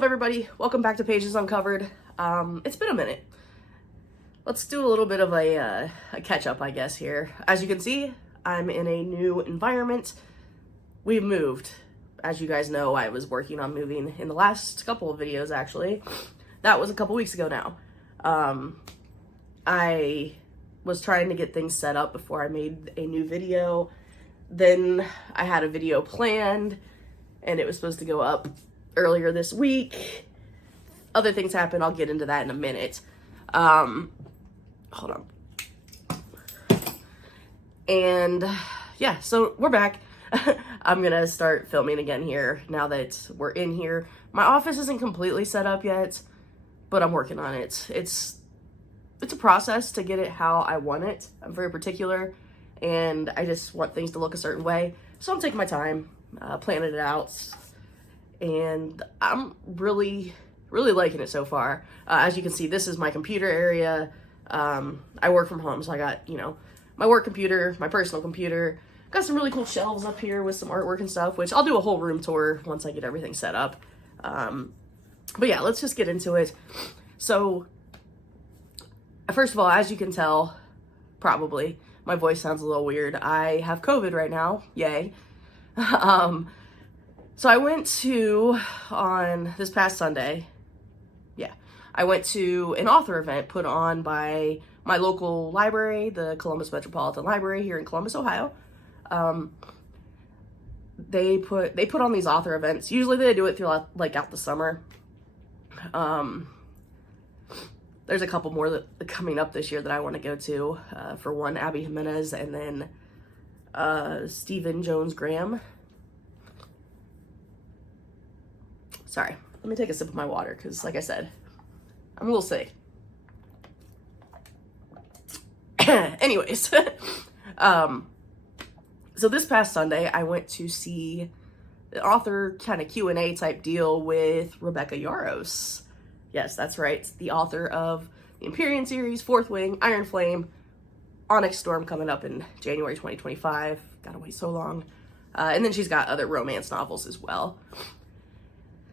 What's up, everybody? Welcome back to Pages Uncovered. It's been a minute. Let's do a little bit of a catch-up, I guess, here. As you can see, I'm in a new environment. We've moved. As you guys know, I was working on moving in the last couple of videos, actually. That was a couple weeks ago now. I was trying to get things set up before I made a new video. Then I had a video planned, and it was supposed to go up earlier this week. Other things happened. I'll get into that in a minute. Hold on. And yeah, so we're back. I'm gonna start filming again here now that we're in here. My office isn't completely set up yet, but I'm working on it. It's a process to get it how I want it. I'm very particular, and I just want things to look a certain way. So I'm taking my time, planning it out, and I'm really liking it so far. As you can see, this is my computer area. I work from home, so I got, my work computer, my personal computer. Got some really cool shelves up here with some artwork and stuff, which I'll do a whole room tour once I get everything set up. But yeah, let's just get into it. So, first of all, as you can tell, probably, my voice sounds a little weird. I have COVID right now, yay. So I went to, on this past Sunday, I went to an author event put on by my local library, the Columbus Metropolitan Library here in Columbus, Ohio. They put on these author events. Usually they do it throughout, out the summer. There's a couple more that coming up this year that I want to go to. For one, Abby Jimenez, and then Stephen Jones Graham. Sorry, let me take a sip of my water because, like I said, I'm a little sick. Anyways, so this past Sunday, I went to see the author kind of Q&A type deal with Rebecca Yarros. Yes, that's right. The author of the Empryean series, Fourth Wing, Iron Flame, Onyx Storm coming up in January 2025. Gotta wait so long. And then she's got other romance novels as well.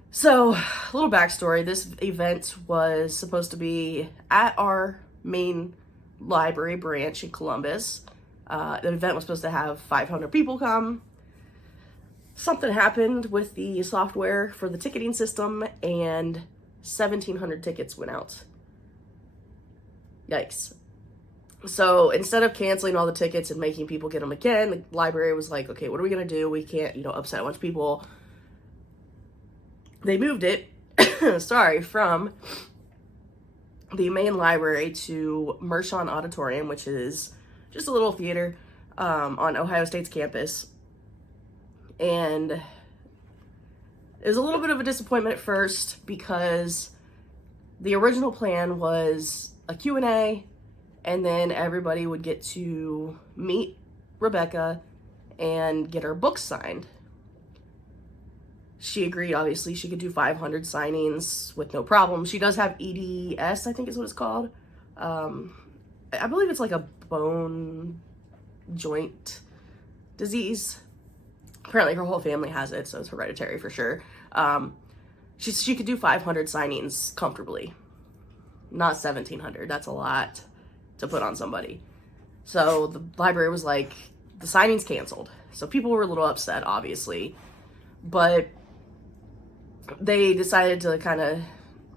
So, a little backstory. This event was supposed to be at our main library branch in Columbus. The event was supposed to have 500 people come. Something happened with the software for the ticketing system, and 1,700 tickets went out. Yikes. So instead of canceling all the tickets and making people get them again, the library was like, okay, what are we going to do? We can't, upset a bunch of people. They moved it, from the main library to Marshon Auditorium, which is just a little theater on Ohio State's campus. And it was a little bit of a disappointment at first because the original plan was a Q&A, and then everybody would get to meet Rebecca and get her books signed. She agreed, obviously. She could do 500 signings with no problem. She does have EDS, I think is what it's called. I believe it's like a bone joint disease. Apparently her whole family has it, so it's hereditary for sure. She could do 500 signings comfortably. Not 1,700. That's a lot to put on somebody. So the library was like, the signing's canceled. So people were a little upset, obviously. But they decided to kind of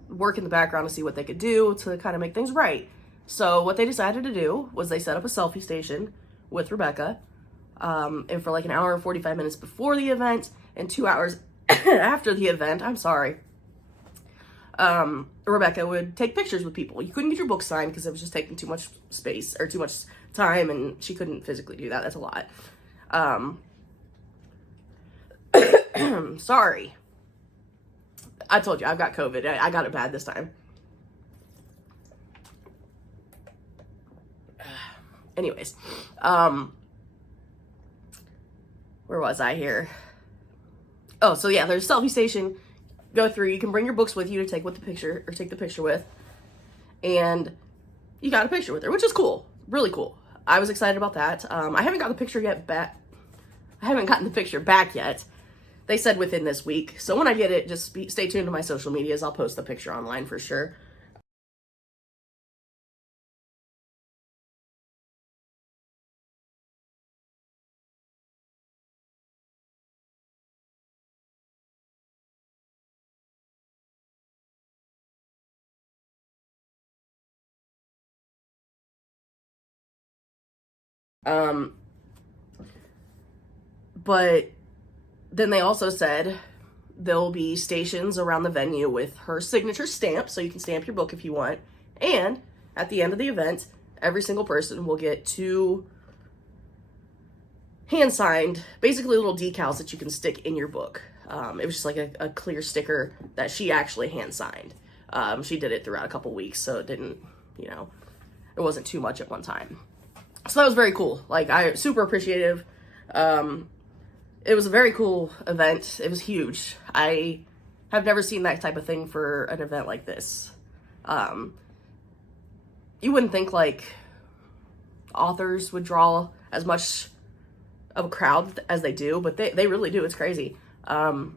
work in the background to see what they could do to kind of make things right. So what they decided to do was they set up a selfie station with Rebecca. And for like an hour and 45 minutes before the event and 2 hours after the event, Rebecca would take pictures with people. You couldn't get your book signed because it was just taking too much space or too much time, and she couldn't physically do that. That's a lot. Sorry. I told you, I've got COVID. I got it bad this time. Anyways, where was I here? Oh, so yeah, there's a selfie station. Go through. You can bring your books with you to take the picture with, and you got a picture with her, which is cool, really cool. I was excited about that. I haven't got the picture yet back. I haven't gotten the picture back yet. they said within this week. So when I get it, just stay tuned to my social medias. I'll post the picture online for sure. But then they also said there'll be stations around the venue with her signature stamp, so you can stamp your book if you want. And at the end of the event, every single person will get 2 hand-signed, basically little decals that you can stick in your book. It was just like a clear sticker that she actually hand-signed. She did it throughout a couple weeks, so it didn't, it wasn't too much at one time. So that was very cool. Like, I super appreciative. It was a very cool event. It was huge. I have never seen that type of thing for an event like this. You wouldn't think, like, authors would draw as much of a crowd as they do, but they really do. It's crazy. So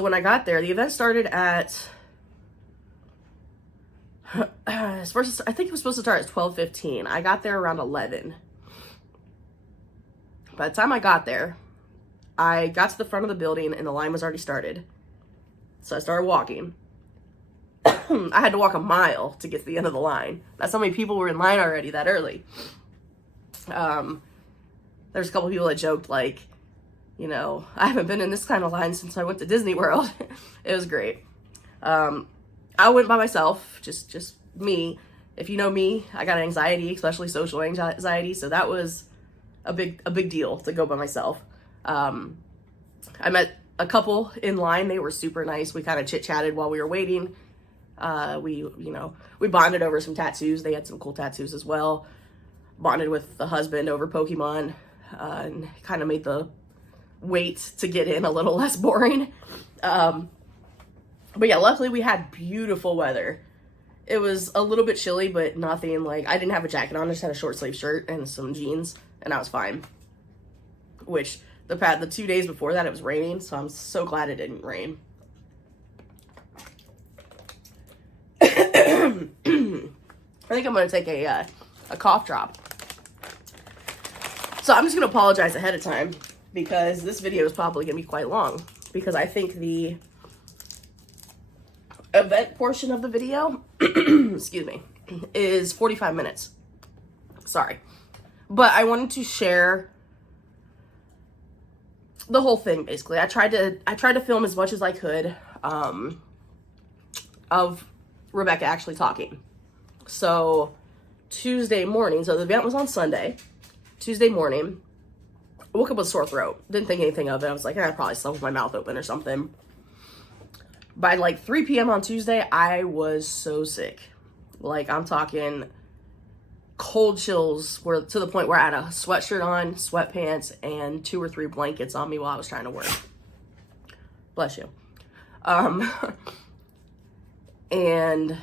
when I got there, the event started at, I think it was supposed to start at 12:15. I got there around 11. By the time I got there, I got to the front of the building and the line was already started. So I started walking. I had to walk a mile to get to the end of the line. That's how many people were in line already that early. There's a couple people that joked, like, I haven't been in this kind of line since I went to Disney World. It was great. I went by myself, just me. If you know me, I got anxiety, especially social anxiety, so that was a big deal to go by myself. I met a couple in line. They were super nice. We kind of chit-chatted while we were waiting. We bonded over some tattoos. They had some cool tattoos as well. Bonded with the husband over Pokemon, and kind of made the wait to get in a little less boring. But yeah, luckily we had beautiful weather. It was a little bit chilly, but nothing like, I didn't have a jacket on. I just had a short sleeve shirt and some jeans, and I was fine. Which the 2 days before that, it was raining, so I'm so glad it didn't rain. I think I'm going to take a cough drop. So I'm just going to apologize ahead of time because this video is probably going to be quite long, because I think the event portion of the video, excuse me, is 45 minutes. Sorry. But I wanted to share the whole thing, basically. I tried to film as much as I could of Rebecca actually talking. So Tuesday morning, so the event was on Sunday. Tuesday morning, I woke up with a sore throat. Didn't think anything of it. I was like, I probably slept with my mouth open or something. By like 3 p.m. on Tuesday, I was so sick. Like, I'm talking cold chills were to the point where I had a sweatshirt on, sweatpants, and 2 or 3 blankets on me while I was trying to work. Bless you. And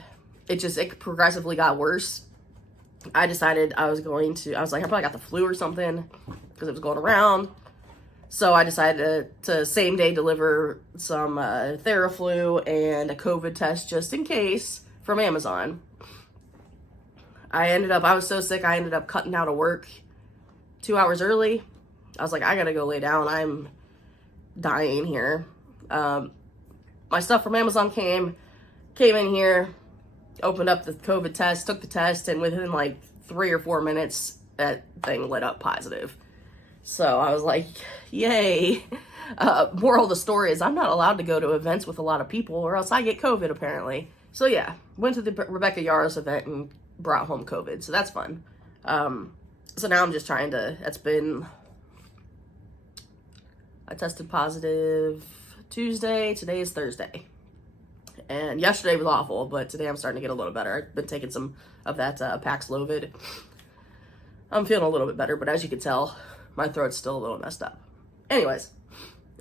it progressively got worse. I decided I was like, I probably got the flu or something because it was going around. So I decided to same day deliver some Theraflu and a COVID test just in case from Amazon. I was so sick, I ended up cutting out of work 2 hours early. I was like, I gotta go lay down. I'm dying here. My stuff from Amazon came in here, opened up the COVID test, took the test, and within like 3 or 4 minutes, that thing lit up positive. So I was like, yay. Moral of the story is I'm not allowed to go to events with a lot of people or else I get COVID apparently. So yeah, went to the Rebecca Yarros event and brought home COVID. So that's fun. So now I'm just I tested positive Tuesday. Today is Thursday. And yesterday was awful, but today I'm starting to get a little better. I've been taking some of that Paxlovid. I'm feeling a little bit better, but as you can tell, my throat's still a little messed up. Anyways,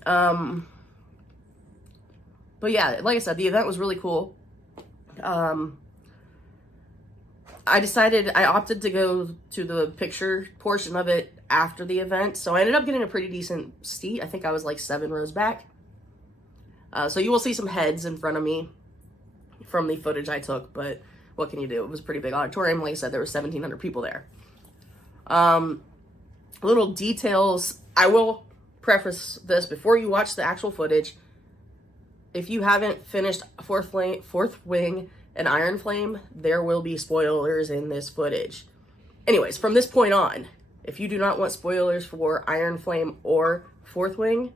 but yeah, like I said, the event was really cool. I opted to go to the picture portion of it after the event. So I ended up getting a pretty decent seat. I think I was like 7 rows back. So you will see some heads in front of me from the footage I took, but what can you do? It was a pretty big auditorium. Like I said, there were 1,700 people there. Little details. I will preface this before you watch the actual footage. If you haven't finished Fourth Wing and Iron Flame, there will be spoilers in this footage. Anyways, from this point on, if you do not want spoilers for Iron Flame or Fourth Wing,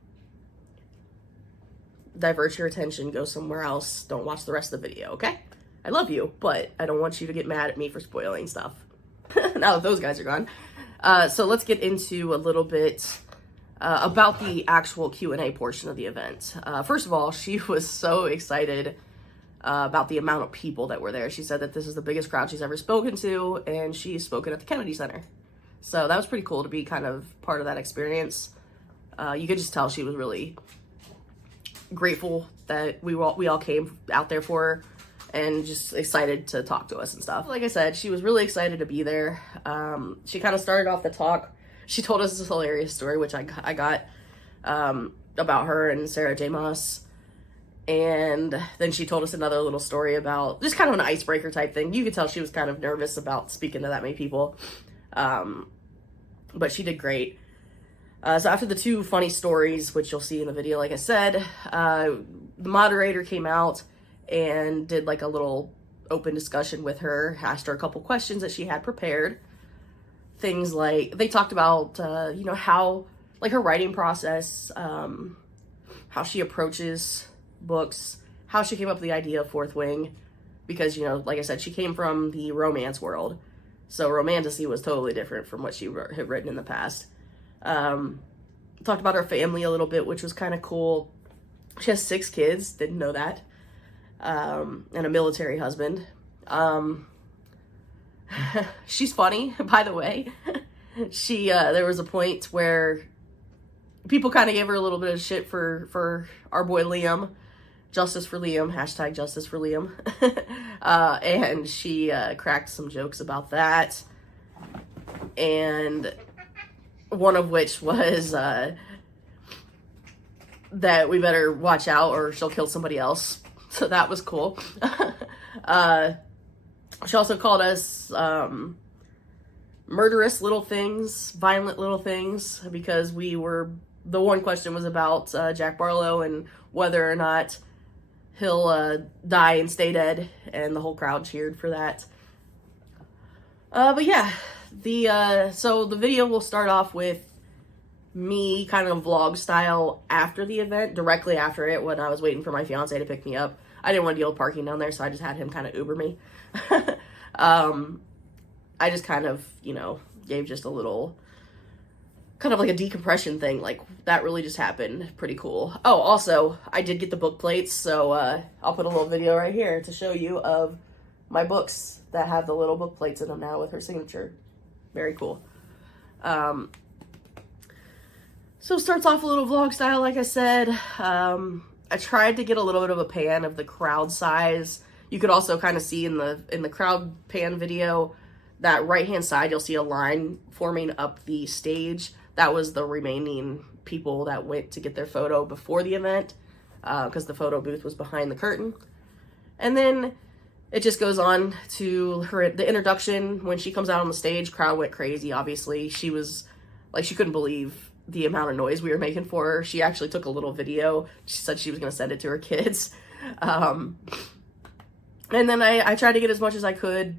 divert your attention, go somewhere else. Don't watch the rest of the video, okay? I love you, but I don't want you to get mad at me for spoiling stuff. Now that those guys are gone. So let's get into a little bit about the actual Q&A portion of the event. First of all, she was so excited about the amount of people that were there. She said that this is the biggest crowd she's ever spoken to, and she's spoken at the Kennedy Center. So that was pretty cool to be kind of part of that experience. You could just tell she was really grateful that we all came out there for her, and just excited to talk to us and stuff. Like I said, she was really excited to be there. She kind of started off the talk. She told us this hilarious story, which I got about her and Sarah J. Maas. And then she told us another little story about just kind of an icebreaker type thing. You could tell she was kind of nervous about speaking to that many people. But she did great. So after the 2 funny stories, which you'll see in the video, like I said, the moderator came out and did like a little open discussion with her, asked her a couple questions that she had prepared. Things like, they talked about, you know, how, like her writing process, how she approaches books, how she came up with the idea of Fourth Wing, because, you know, like I said, she came from the romance world. So romantasy was totally different from what she had written in the past. Talked about her family a little bit, which was kind of cool. She has 6 kids, didn't know that. And a military husband. She's funny, by the way. There was a point where people kind of gave her a little bit of shit for our boy Liam. Justice for Liam, hashtag justice for Liam. And she cracked some jokes about that. And one of which was that we better watch out or she'll kill somebody else. So that was cool. She also called us murderous little things, violent little things, because the one question was about Jack Barlowe and whether or not he'll die and stay dead, and the whole crowd cheered for that. But yeah, so the video will start off with me kind of vlog style after the event, directly after it, when I was waiting for my fiance to pick me up. I didn't want to deal with parking down there, so I just had him kind of Uber me. I just kind of, you know, gave just a little, kind of like a decompression thing. Like, that really just happened. Pretty cool. Oh, also, I did get the book plates, so I'll put a little video right here to show you of my books that have the little book plates in them now with her signature. Very cool. So it starts off a little vlog style, like I said. I tried to get a little bit of a pan of the crowd size. You could also kind of see in the crowd pan video, that right-hand side, you'll see a line forming up the stage. That was the remaining people that went to get their photo before the event, because the photo booth was behind the curtain. And then it just goes on to the introduction. When she comes out on the stage, crowd went crazy, obviously. She was, like, she couldn't believe the amount of noise we were making for her. She actually took a little video. She said she was going to send it to her kids. And then I tried to get as much as I could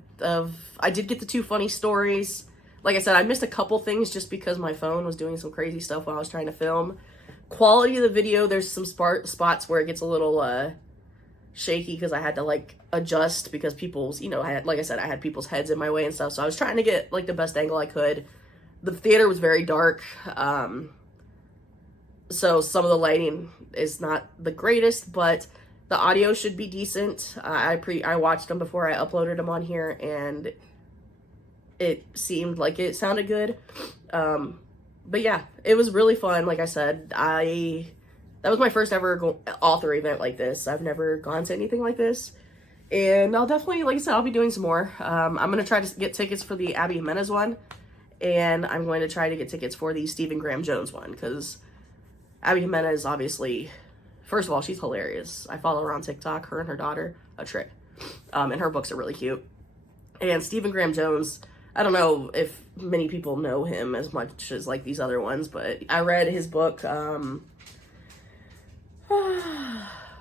I did get the 2 funny stories. Like I said, I missed a couple things just because my phone was doing some crazy stuff while I was trying to film. Quality of the video, there's some spots where it gets a little shaky because I had to like adjust because people's, you know, like I said, I had people's heads in my way and stuff. So I was trying to get like the best angle I could. The theater was very dark. So some of the lighting is not the greatest, but the audio should be decent. I watched them before I uploaded them on here, and it seemed like it sounded good. But yeah, it was really fun. Like I said, that was my first ever author event like this. I've never gone to anything like this. And I'll definitely, like I said, I'll be doing some more. I'm going to try to get tickets for the Abby Jimenez one. and I'm going to try to get tickets for the Stephen Graham Jones one, because Abby Jimenez, obviously, first of all, she's hilarious. I follow her on TikTok, her and her daughter, a trick. And her books are really cute. And Stephen Graham Jones, I don't know if many people know him as much as like these other ones, but I read his book, The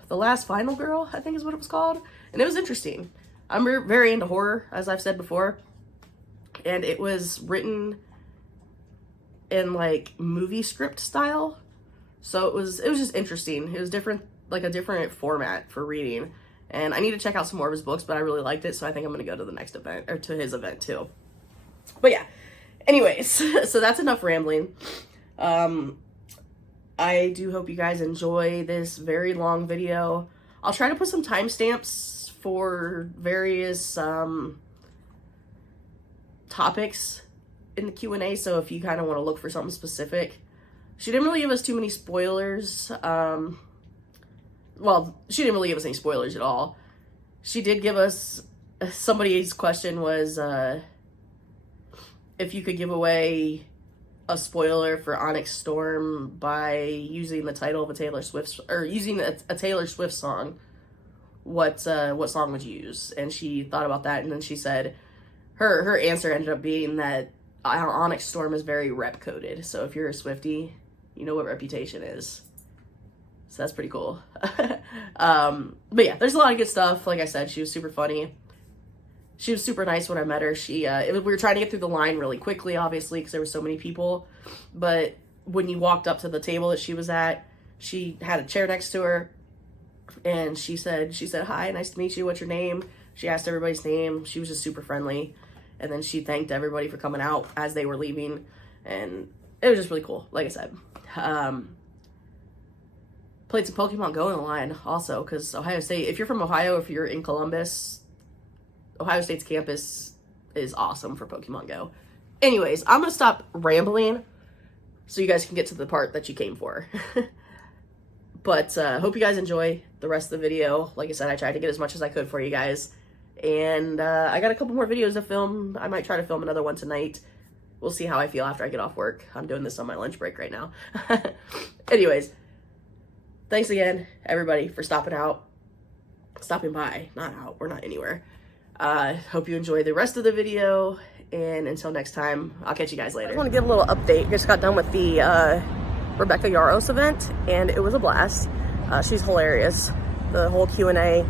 Last Final Girl, I think is what it was called. And it was interesting. I'm very into horror, as I've said before. And it was written in like movie script style. So it was just interesting. It was different, like a different format for reading. And I need to check out some more of his books, but I really liked it. So I think I'm going to go to the next event, or to his event too. But yeah, anyways, so that's enough rambling. I do hope you guys enjoy this very long video. I'll try to put some timestamps for various topics in the Q&A, so if you kind of want to look for something specific. She didn't really give us too many spoilers. Well, she didn't really give us any spoilers at all. She did give us, somebody's question was, if you could give away a spoiler for Onyx Storm by using the title of a Taylor Swift, or using a Taylor Swift song, what song would you use? And she thought about that, and then she said, her answer ended up being that Onyx Storm is very rep coded. So if you're a Swiftie, you know what Reputation is. So that's pretty cool. But yeah, there's a lot of good stuff. Like I said, she was super funny. She was super nice when I met her. We were trying to get through the line really quickly, obviously, because there were so many people. But when you walked up to the table that she was at, she had a chair next to her. And she said, "Hi, nice to meet you. What's your name?" She asked everybody's name. She was just super friendly. And then she thanked everybody for coming out as they were leaving. And it was just really cool, like I said. Played some Pokemon Go in the line also, because Ohio State, if you're from Ohio, if you're in Columbus, Ohio State's campus is awesome for Pokemon Go. Anyways, I'm going to stop rambling so you guys can get to the part that you came for. But hope you guys enjoy the rest of the video. Like I said, I tried to get as much as I could for you guys. And I got a couple more videos to film. I might try to film another one tonight. We'll see how I feel after I get off work. I'm doing this on my lunch break right now. Anyways, thanks again, everybody, for stopping by. Not out. We're not anywhere. Hope you enjoy the rest of the video. And until next time, I'll catch you guys later. I want to give a little update. Just got done with the Rebecca Yarros event, and it was a blast. She's hilarious. The whole Q&A.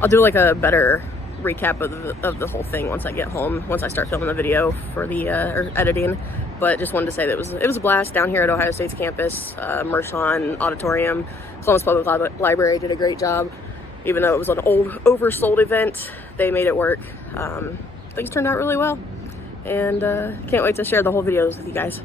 I'll do like a better recap of the whole thing once I get home, once I start filming the video for the or editing. But just wanted to say that it was a blast down here at Ohio State's campus. Marshon Auditorium, Columbus Public Library did a great job. Even though it was an old, oversold event, they made it work. Things turned out really well, and can't wait to share the whole videos with you guys.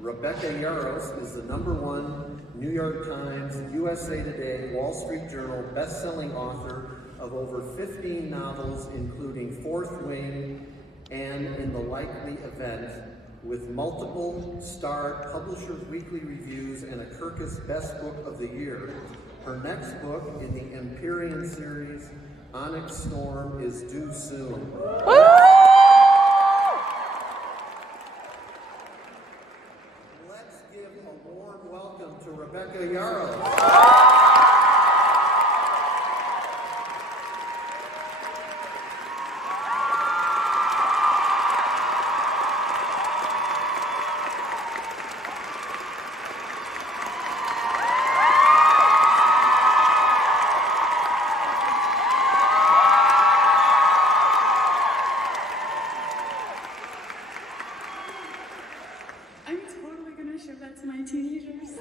Rebecca Yarros is the #1 New York Times, USA Today, Wall Street Journal best-selling author of over 15 novels, including Fourth Wing and In the Likely Event, with multiple starred Publishers Weekly reviews and a Kirkus Best Book of the Year. Her next book in the Empryean series, Onyx Storm, is due soon. To Rebecca Yarros. I'm totally gonna show that to my teenagers.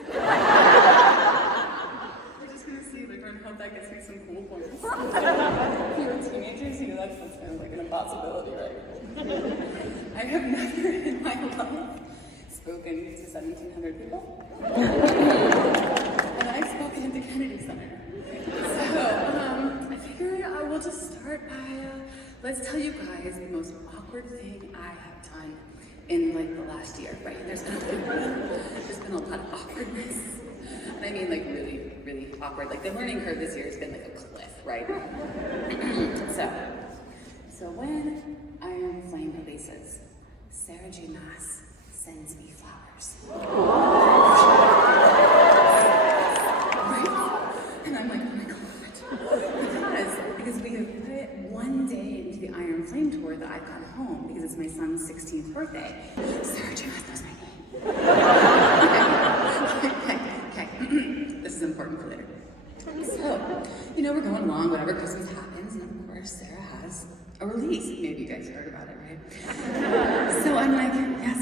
We're just gonna see, like, I hope that gets me some cool points. If you're teenagers, you know that's kind of like an impossibility, right? I have never in my life spoken to 1,700 people. And I've spoken at the Kennedy Center. So, I figured I will just start by, let's tell you guys the most awkward thing I have done in like the last year, right? There's been a lot of awkwardness. And I mean like really, really awkward. Like the learning curve this year has been like a cliff, right? So when Iron Flame releases, Sarah J. Maas sends me flowers. Right? And I'm like, oh my God. Because we have put one day into the Iron Flame tour that I've got home because it's my son's 16th birthday. Sarah J. Maas knows my name. Okay. This is important for later. So, we're going along, whatever Christmas happens, and of course, Sarah has a release. Maybe you guys heard about it, right? So I'm like, yes.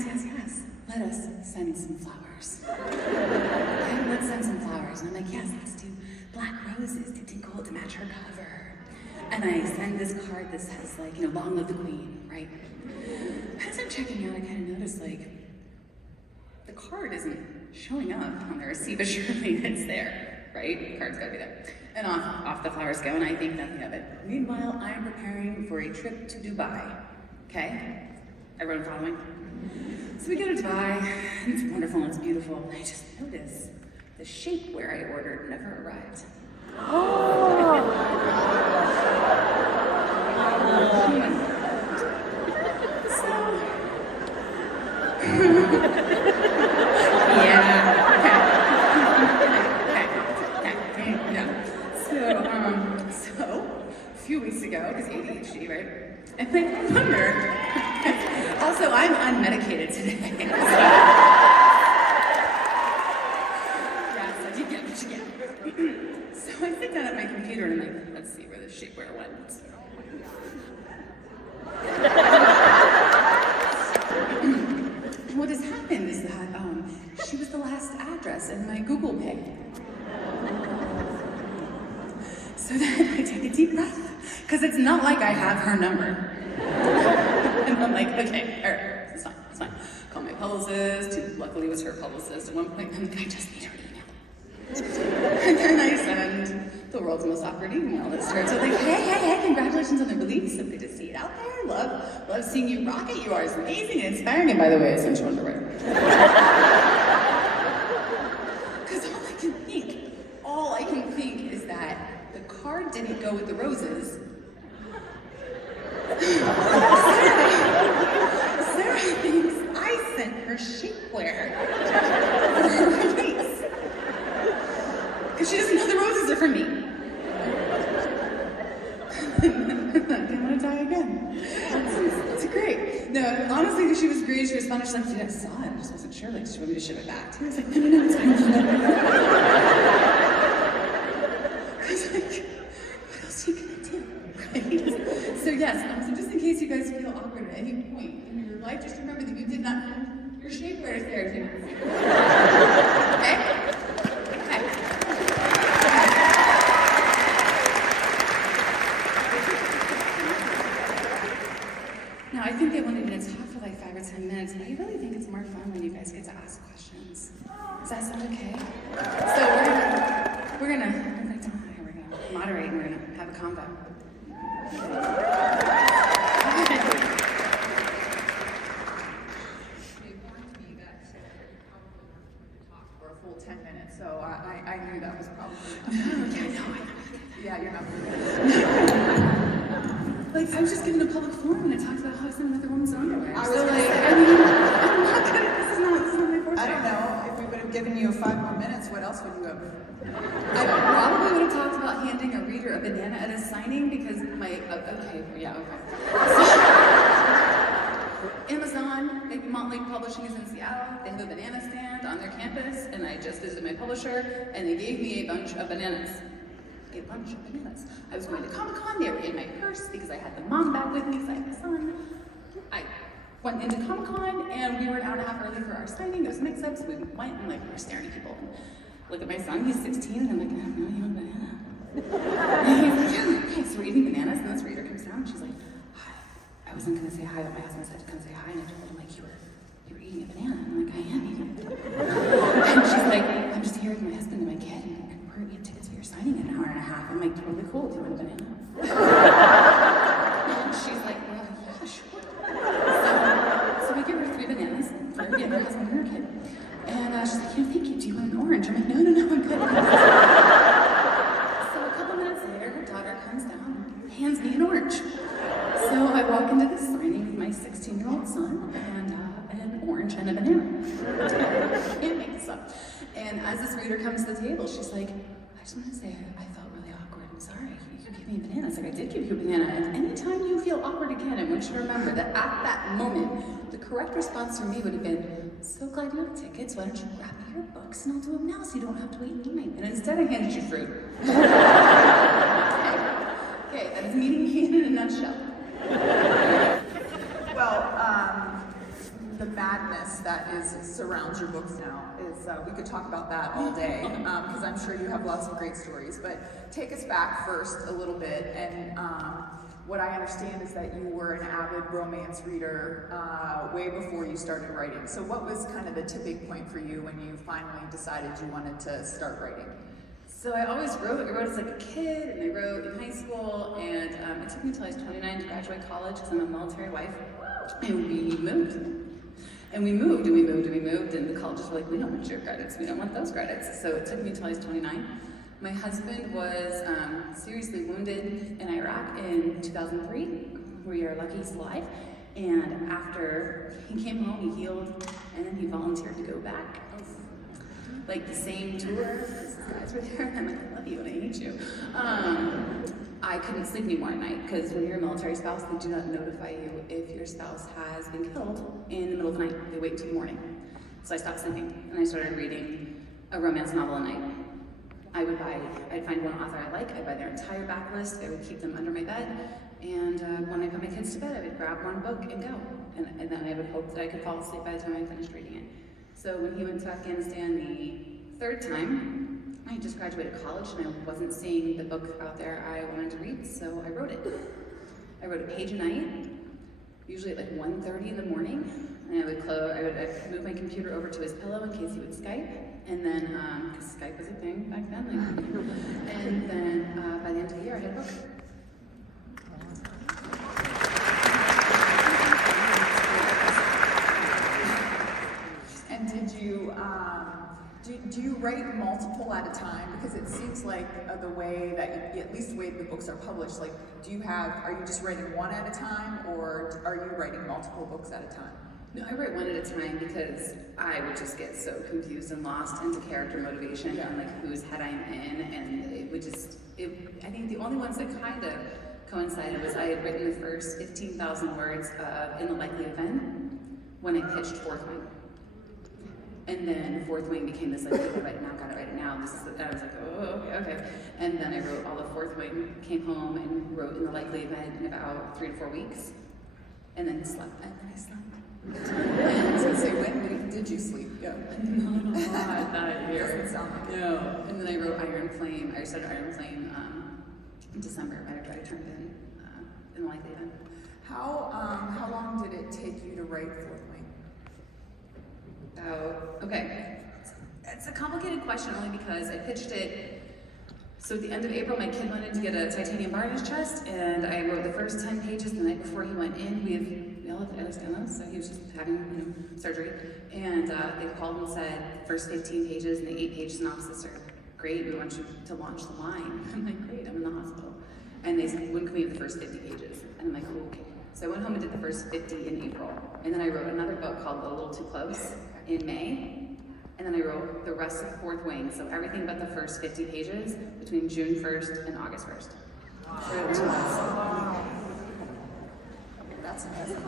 Let us send some flowers. Okay, let's send some flowers. And I'm like, yes, let's do black roses to tinkle to match her cover. And I send this card that says, like, long live the queen, right? As I'm checking out, I kind of noticed, like, the card isn't showing up on the receipt, but surely it's there, right? The card's gotta be there. And off the flowers go, and I think nothing of it. Meanwhile, I'm preparing for a trip to Dubai, okay? Everyone following? So we go to Dubai, and it's wonderful and it's beautiful, and I just notice the shapewear I ordered never arrived. So a few weeks ago, because ADHD, right? And I wonder. Also, I'm unmedicated today. So you get what you get. So I sit down at my computer and I'm like, let's see where the shapewear went. What has happened is that she was the last address in my Google Pay. So then I take a deep breath, because it's not like I have her number. And I'm like, okay, all right, it's fine. Call my publicist, who luckily was her publicist at one point, and I'm like, I just need her email. And then I send the world's most awkward email that starts with like, hey, congratulations on the release. Simply to see it out there. Love seeing you rock it. You are amazing and inspiring. And by the way, I sent you underwear. Because all I can think is that the card didn't go with the roses. Sarah thinks I sent her shapewear for her release. Because she doesn't know the roses are for me. I'm gonna die again. It's great. No, honestly, she was great. She responded, she's like, dude, I saw it. I just wasn't sure. Like, she wanted me to ship it back to her. I was like, no, it's fine. I was like, what else are you gonna do? Right? So yes, so just in case you guys feel awkward at any point in your life, just remember that you did not have your shapewear is there too. Okay? Now, I think they wanted me to talk for like 5 or 10 minutes, but I really think it's more fun when you guys get to ask questions. Does that sound okay? So we're gonna moderate and we're gonna have a convo. They warned me that Sarah probably weren't going to talk for a full 10 minutes, so I knew that was probably yeah, you're not Like, I was just given a public forum and I talked about how I sent another woman's underwear. I was so, like, I'm not gonna, this is not my forte. I don't know, if we would have given you 5 more minutes, what else would you have? I probably would have talked about handing a reader a banana at a signing because okay. Amazon, Motley Publishing is in Seattle. They have a banana stand on their campus, and I just visited my publisher, and they gave me a bunch of bananas. I was going to Comic-Con, they were in my purse because I had the mom bag with me because I had my son. I went into Comic-Con, and we were an hour and a half early for our signing. There was mix-ups, we went and we were staring at people. Look at my son, he's 16, and I'm like, no, you want a banana? And he's like, yeah, okay, so we're eating bananas, and this reader comes down, and she's like, hi. I wasn't gonna say hi, but my husband said to come say hi, and I told him, like, you were eating a banana. And I'm like, I am eating it. And she's like, I'm just here with my husband and my kid, and we have tickets for your signing in an hour and a half. I'm like, totally cool, do you want a banana? And she's like, well, yeah, sure. So we give her 3 bananas. table. She's like, I just want to say I felt really awkward. I'm sorry. You gave me a banana. I was like, I did give you a banana. And anytime you feel awkward again, I want you to remember that at that moment, the correct response from me would have been, so glad you have tickets. Why don't you grab me your books and I'll do them now so you don't have to wait in line. And instead, I handed you fruit. Okay, that is meeting me in a nutshell. Well, the madness that surrounds your books now is, we could talk about that all day, because I'm sure you have lots of great stories, but take us back first a little bit, and what I understand is that you were an avid romance reader way before you started writing. So what was kind of the tipping point for you when you finally decided you wanted to start writing? So I always wrote. I wrote as like a kid, and I wrote in high school, and it took me until I was 29 to graduate college because I'm a military wife, and we moved. And we moved, and the colleges were like, we don't want your credits, we don't want those credits. So it took me until I was 29. My husband was seriously wounded in Iraq in 2003. We are lucky he's alive. And after he came home, he healed, and then he volunteered to go back. Like the same tour, these guys were there, and I'm like, I love you and I hate you. I couldn't sleep anymore at night, because when you're a military spouse, they do not notify you if your spouse has been killed in the middle of the night. They wait until the morning. So I stopped sleeping, and I started reading a romance novel a night. I'd find one author I like, I'd buy their entire backlist, I would keep them under my bed, and when I put my kids to bed, I would grab one book and go. And then I would hope that I could fall asleep by the time I finished reading it. So when he went to Afghanistan the third time, I just graduated college and I wasn't seeing the book out there I wanted to read, so I wrote it. I wrote a page a night, usually at like 1:30 in the morning, and I would move my computer over to his pillow in case he would Skype, and then, because Skype was a thing back then, and then by the end of the year I had a book. And did you, do you write multiple at a time? Because it seems like the way that, at least the way the books are published, like, are you just writing one at a time, or are you writing multiple books at a time? No, I write one at a time because I would just get so confused and lost into character motivation and like whose head I'm in, and it would just, I think the only ones that kind of coincided was I had written the first 15,000 words of In the Likely Event when I pitched Fourth Wing. And then Fourth Wing became this like, gotta write it now. I was like, oh, okay. And then I wrote all of Fourth Wing, came home and wrote In the Likely Event in about 3 to 4 weeks, and then slept. And then I slept. So say, when did you sleep? Yeah. Not that year. Doesn't sound like it. No. And then I wrote Iron Flame. I started Iron Flame in December, right after I turned in the Likely Event. How long did it take you to write Fourth Wing? Okay. It's a complicated question only because I pitched it. So at the end of April, my kid wanted to get a titanium bar in his chest, and I wrote the first 10 pages the night before he went in. We have Andarna, so he was just having surgery. And they called and said, first 15 pages and the 8-page synopsis are great. We want you to launch the line. I'm like, great, I'm in the hospital. And they said, when can we have the first 50 pages? And I'm like, oh, okay. So I went home and did the first 50 in April. And then I wrote another book called A Little Too Close in May. And then I wrote the rest of Fourth Wing, so everything but the first 50 pages between June 1st and August 1st. So 2 months. That's amazing.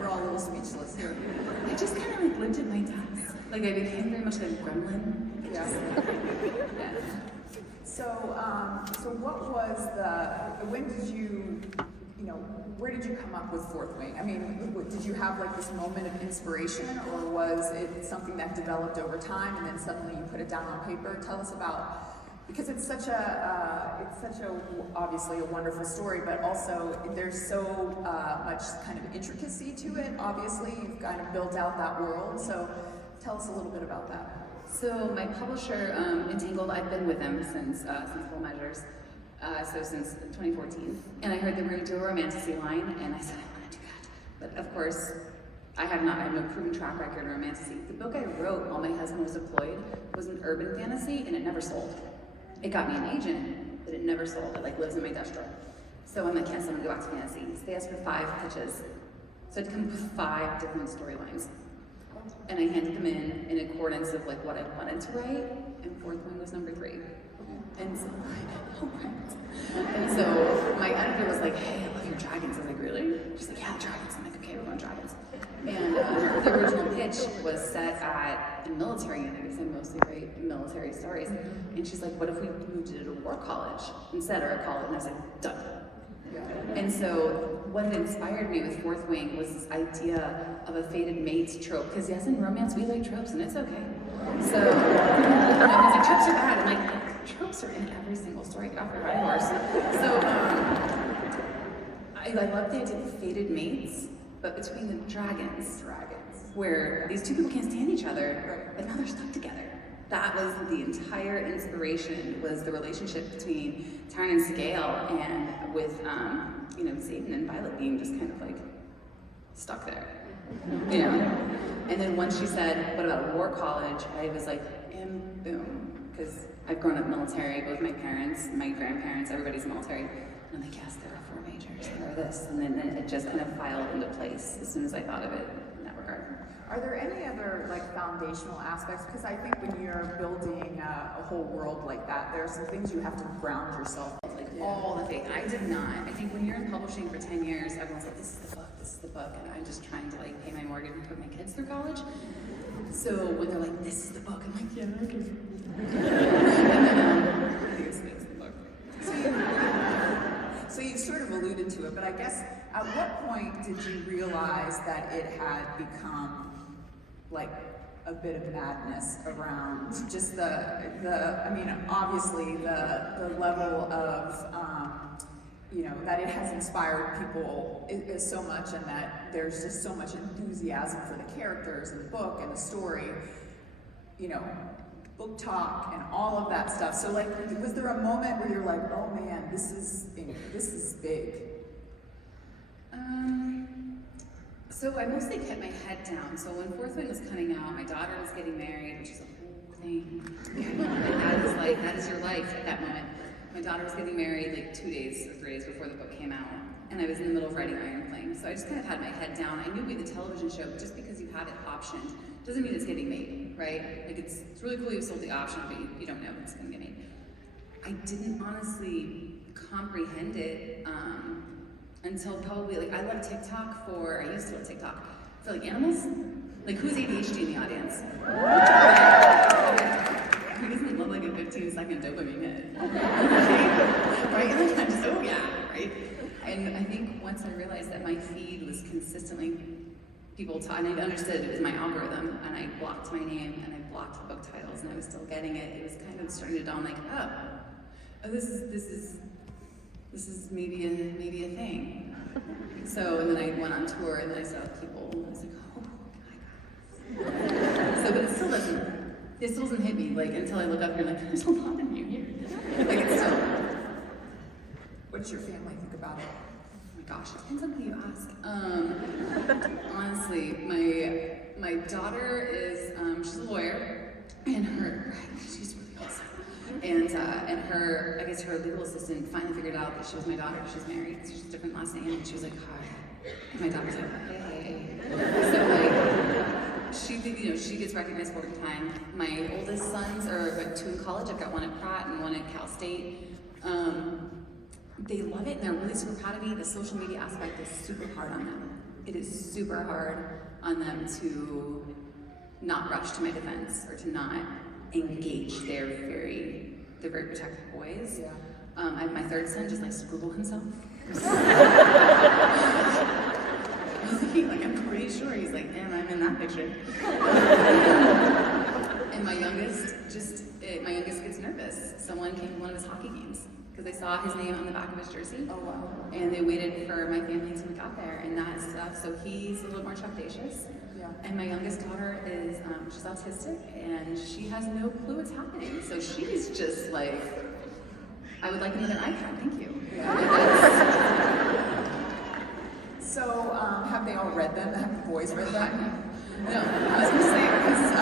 We're all a little speechless here. I just kind of like lived at my desk. Like I became very much like a gremlin. Yeah. Yeah. So what was when did you, where did you come up with Fourth Wing? I mean, did you have like this moment of inspiration, or was it something that developed over time and then suddenly you put it down on paper? Tell us about, because it's such a obviously a wonderful story, but also there's so much kind of intricacy to it. Obviously, you've kind of built out that world. So tell us a little bit about that. So my publisher, Entangled, I've been with them since Full Measures, so since 2014. And I heard they were going to do a romantasy line, and I said, I want to do that. But of course, I have no proven track record in romantasy. The book I wrote while my husband was deployed was an urban fantasy, and it never sold. It got me an agent, but it never sold. It like lives in my desk drawer. So I'm like, yes, I'm going to go back to fantasy. So they asked for 5 pitches. So I'd come up with 5 different storylines. and I handed them in accordance of like what I wanted to write, and fourth wing was number 3. And so, and so my editor was like, hey, I love your dragons. I was like, really? She's like, yeah, dragons. I'm like, okay, we're going dragons. And the original pitch was set at a military unit because I mostly write military stories. And she's like, what if we moved it to a war college instead, or a college? And I was like, done. And so what inspired me with Fourth Wing was this idea of a fated mate trope. Because yes, in romance we like tropes, and it's okay. So I was like, tropes are bad. I'm like, tropes are in every single story. Get off your high horse. So I love the idea of fated mates, but between the dragons, where these two people can't stand each other, but now they're stuck together. That was the entire inspiration, was the relationship between Tarn and Scale, and with Xaden and Vilolet being just kind of like stuck there. You know? And then once she said, what about a war college? I was like, and boom. Because I've grown up military, both my parents, my grandparents, everybody's military. And I'm like, yes, there are 4 majors, there are this. And then it just kind of filed into place as soon as I thought of it in that regard. Are there any other like foundational aspects? Because I think when you're building a whole world like that, there are some things you have to ground yourself in. Like all the things. I did not. I think when you're in publishing for 10 years, everyone's like, this is the book, and I'm just trying to like pay my mortgage and put my kids through college. So when they're like, this is the book, I'm like, yeah, okay. And then I think it's the book. So you sort of alluded to it, but I guess at what point did you realize that it had become like a bit of madness around just obviously the level of, that it has inspired people is so much, and that there's just so much enthusiasm for the characters and the book and the story, book talk and all of that stuff. So like, was there a moment where you're like, oh man, this is big? So I mostly kept my head down. So when Fourth Wing was coming out, my daughter was getting married, which is a whole thing. My dad was like, that is your life at that moment. My daughter was getting married like 2 days or 3 days before the book came out. And I was in the middle of writing Iron Flame. So I just kind of had my head down. I knew it'd be the television show, but just because you have it optioned doesn't mean it's getting made, right? Like it's really cool you've sold the option, but you don't know if it's gonna get made. I didn't honestly comprehend it until probably, like, I love TikTok I used to love TikTok for like animals. Like, who's ADHD in the audience? Who doesn't love like a 15-second dopamine hit? Right? And I'm just, oh yeah, right? And I think once I realized that my feed was consistently people and I understood it was my algorithm, and I blocked my name and I blocked the book titles, and I was still getting it. It was kind of starting to dawn like, oh, this is maybe a thing. So, and then I went on tour, and then I saw people, and I was like, oh my God. So, but it still doesn't hit me, like, until I look up here, like, there's a lot of you here. Like, it's still. What does your family think about it? Oh my gosh, it depends on who you ask. Honestly, my daughter is, she's a lawyer, and she's really awesome. And her, I guess her legal assistant finally figured out that she was my daughter. She's married, so she's a different last name, and she was like, hi. And my daughter's like, hey. So like, she gets recognized for her time. My oldest sons are 2 in college. I've got one at Pratt and one at Cal State. They love it, and they're really super proud of me. The social media aspect is super hard on them. It is super hard on them to not rush to my defense, or to not engage. They're very protective boys. Yeah. I have my 3rd son just likes to Google himself. Like, I'm pretty sure he's like, damn, I'm in that picture. And my youngest gets nervous. Someone came to one of his hockey games because they saw his name on the back of his jersey. Oh wow. And they waited for my family to look out there and that stuff. So he's a little more trepidatious. Yeah. And my youngest daughter is, she's autistic, and she has no clue what's happening. So she's just like, I would like another iPad, thank you. Yeah. So, have they all read them? Have the boys read them? No. I was gonna say, because,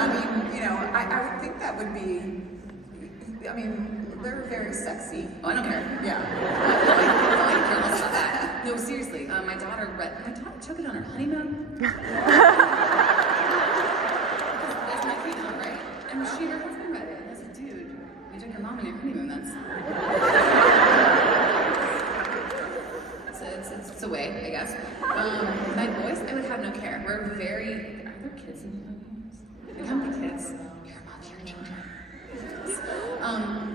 I would think that would be, they're very sexy. Oh, I don't care. Yeah. No, seriously, my daughter took it on her honeymoon. her husband read it, and I said, dude, you took your mom on your honeymoon, it's a way, I guess. My boys, I would have no care. Are there kids in the audience? Like, how many kids? Your mom's your children.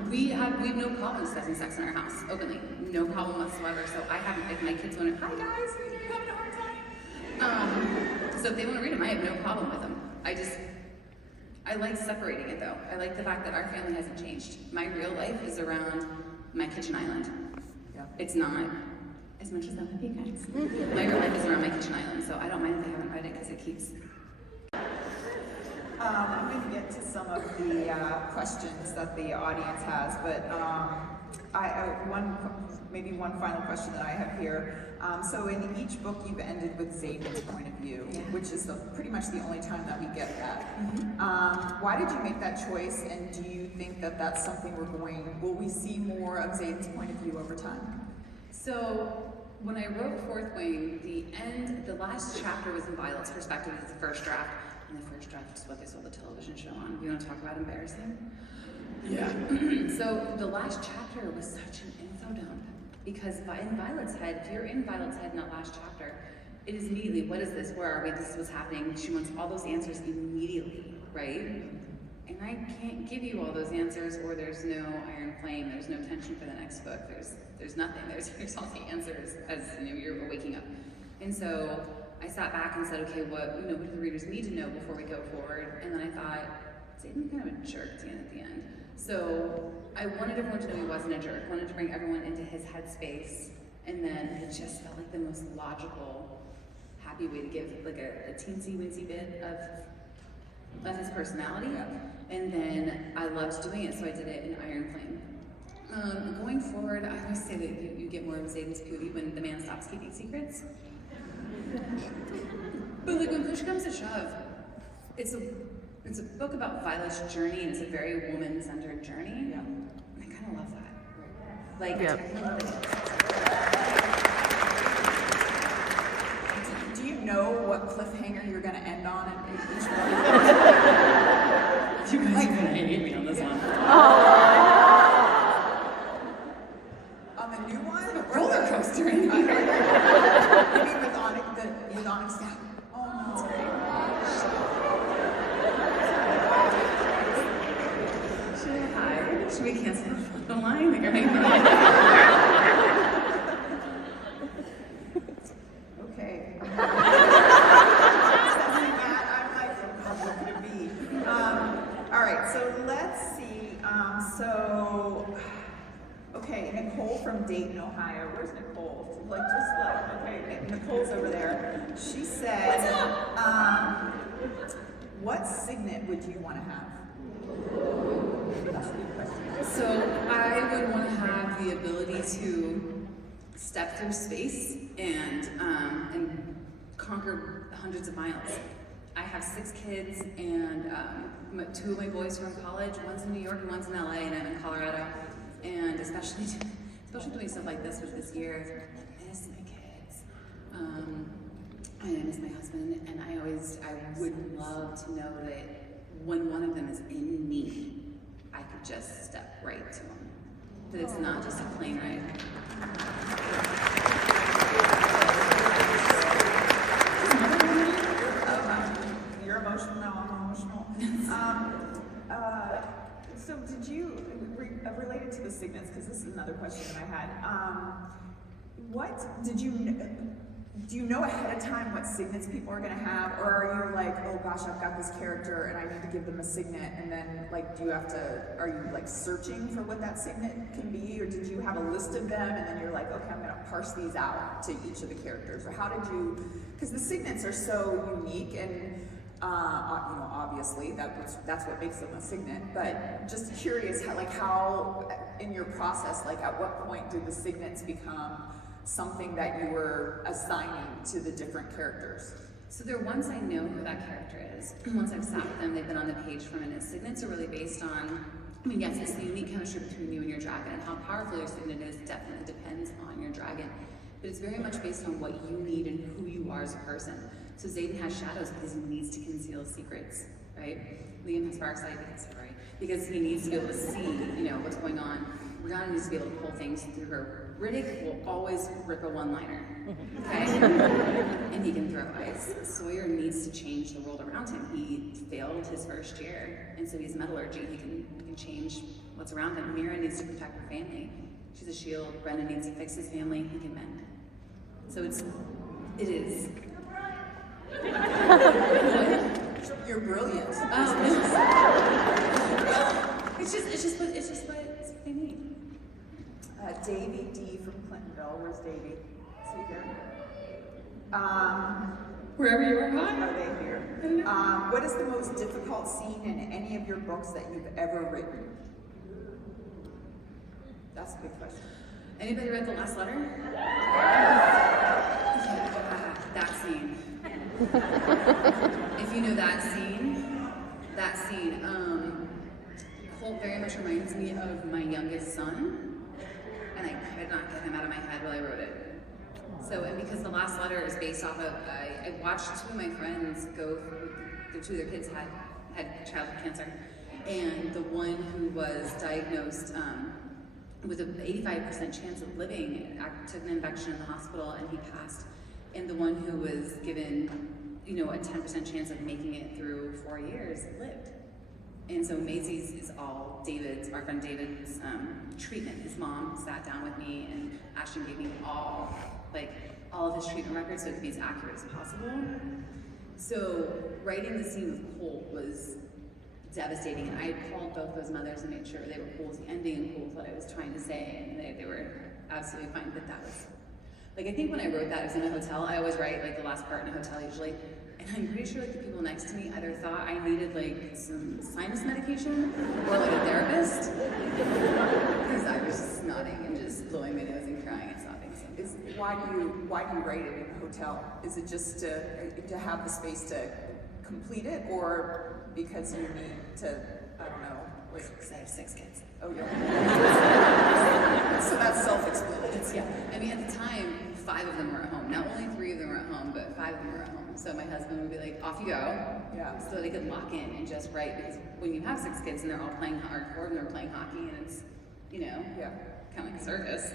We have no problem discussing sex in our house, openly. No problem whatsoever. So I haven't, if my kids want to, hi guys, you're having a hard time. So if they want to read them, I have no problem with them. I like separating it though. I like the fact that our family hasn't changed. My real life is around my kitchen island. Yeah. It's not as much as that would be, guys. My real life is around my kitchen island, so I don't mind if they haven't read it because it keeps. I'm going to get to some of the questions that the audience has, but one final question that I have here. So in each book, you've ended with Xaden's point of view, which is pretty much the only time that we get that. Mm-hmm. Why did you make that choice, and do you think that that's something will we see more of Xaden's point of view over time? So when I wrote Fourth Wing, the last chapter was in Violet's perspective as the first draft. And the first draft is what they sold the television show on. You want to talk about embarrassing? Yeah. So the last chapter was such an info dump because in Violet's head, if you're in Violet's head in that last chapter, it is immediately, what is this? Where are we? This is what's happening. She wants all those answers immediately, right? And I can't give you all those answers, or there's no iron flame. There's no tension for the next book. There's nothing. There's all the answers as you're waking up. And so I sat back and said, okay, what do the readers need to know before we go forward? And then I thought, Xaden's kind of a jerk at the end. So I wanted everyone to know he wasn't a jerk. I wanted to bring everyone into his headspace. And then it just felt like the most logical, happy way to give like a teensy-weensy bit of his personality. And then I loved doing it, so I did it in Iron Flame. Going forward, I always say that you get more of Xaden's beauty when the man stops keeping secrets. But like when push comes to shove, it's a book about Violet's journey, and it's a very woman-centered journey. Yeah. And I kind of love that. Like, Yeah. I kinda love it. Do you know what cliffhanger you're going to end on in each one? You guys are gonna hate me on this one. On the new one? A roller coaster. You mean with Onyx Storm? Oh no. Should we cancel the line? Okay. I'm like, what could it be? All right, so let's see. Okay, Nicole from Dayton, Ohio. Where's Nicole? Okay, Nicole's over there. She said, what signet would you want to have? That's a good question. So I would want to have the ability to step through space and conquer hundreds of miles. I have 6 kids, and 2 of my boys are in college. One's in New York and one's in LA, and I'm in Colorado. And especially doing stuff like this with this year, I miss my kids. I miss my husband, and I would love to know that when one of them is in need, I could just step right to him. That it's not just a plane ride. You're emotional now, I'm emotional. So did you, related to the signets, because this is another question that I had, do you know ahead of time what signets people are going to have, or are you like, oh gosh, I've got this character and I need to give them a signet, and then like, are you like searching for what that signet can be, or did you have a list of them and then you're like, okay, I'm going to parse these out to each of the characters, or how did you, because the signets are so unique, and obviously that's what makes them a signet, but just curious how in your process, like at what point did the signets become something that you were assigning to the different characters? So they're once I know who that character is, once I've sat with them, they've been on the page for a minute. Signets are really based on, yes, it's the unique chemistry between you and your dragon, and how powerful your signet is definitely depends on your dragon. But it's very much based on what you need and who you are as a person. So Xaden has shadows because he needs to conceal secrets, right? Liam has far sight because he needs to be able to see, what's going on. Brianna needs to be able to pull things through her. Riddick will always rip a one-liner, okay? And he can throw ice. Sawyer needs to change the world around him. He failed his first year, and so he's metallurgy. He can change what's around him. Mira needs to protect her family. She's a shield. Brendan needs to fix his family. He can mend. So it is. You're brilliant. It's just what they need. Davey D from Clintonville. Where's Davey? Is he here? Wherever you are, hi. Are they here? What is the most difficult scene in any of your books that you've ever written? That's a good question. Anybody read The Last Letter? Yeah, that scene. If you know that scene, Colt very much reminds me of my youngest son, and I could not get him out of my head while I wrote it. So, and because The Last Letter is based off of, I watched two of my friends go through, two of their kids had childhood cancer, and the one who was diagnosed with an 85% chance of living took an infection in the hospital and he passed, and the one who was given, a 10% chance of making it through 4 years lived. And so Maisie's is all our friend David's treatment. His mom sat down with me and Ashton gave me all of his treatment records so it could be as accurate as possible. So writing the scene with Colt was devastating, and I had called both those mothers and made sure they were cool with the ending and cool with what I was trying to say, and they were absolutely fine. But that was, I think when I wrote that, I was in a hotel. I always write the last part in a hotel usually, and I'm pretty sure the people next to me either thought I needed some sinus medication or a therapist, because I was just nodding and just blowing my nose and crying and sobbing. Why do you write it in a hotel? Is it just to have the space to complete it, or because you need to, I don't know, Because I have 6 kids. Oh, yeah. So that's self-explanatory. Yeah. I mean, at the time, 5 of them were at home. Not only 3 of them were at home, but 5 of them were at home. So my husband would be like, off you go. Yeah. So they could lock in and just write, because when you have 6 kids and they're all playing hardcore and they're playing hockey and it's, yeah, kind of like a circus.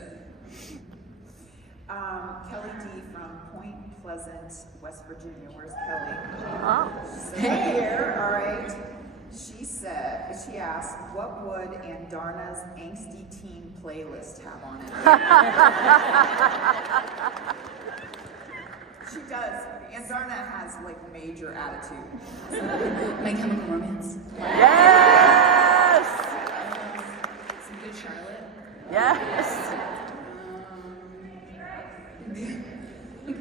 Kelly D from Point Pleasant, West Virginia. Where's Kelly? Oh. Here, all right. She asked, what would Andarna's Angsty Teen playlist have on it? She does. Andarna has major attitude. My Chemical Romance. Yes! Some good Charlotte. Yes!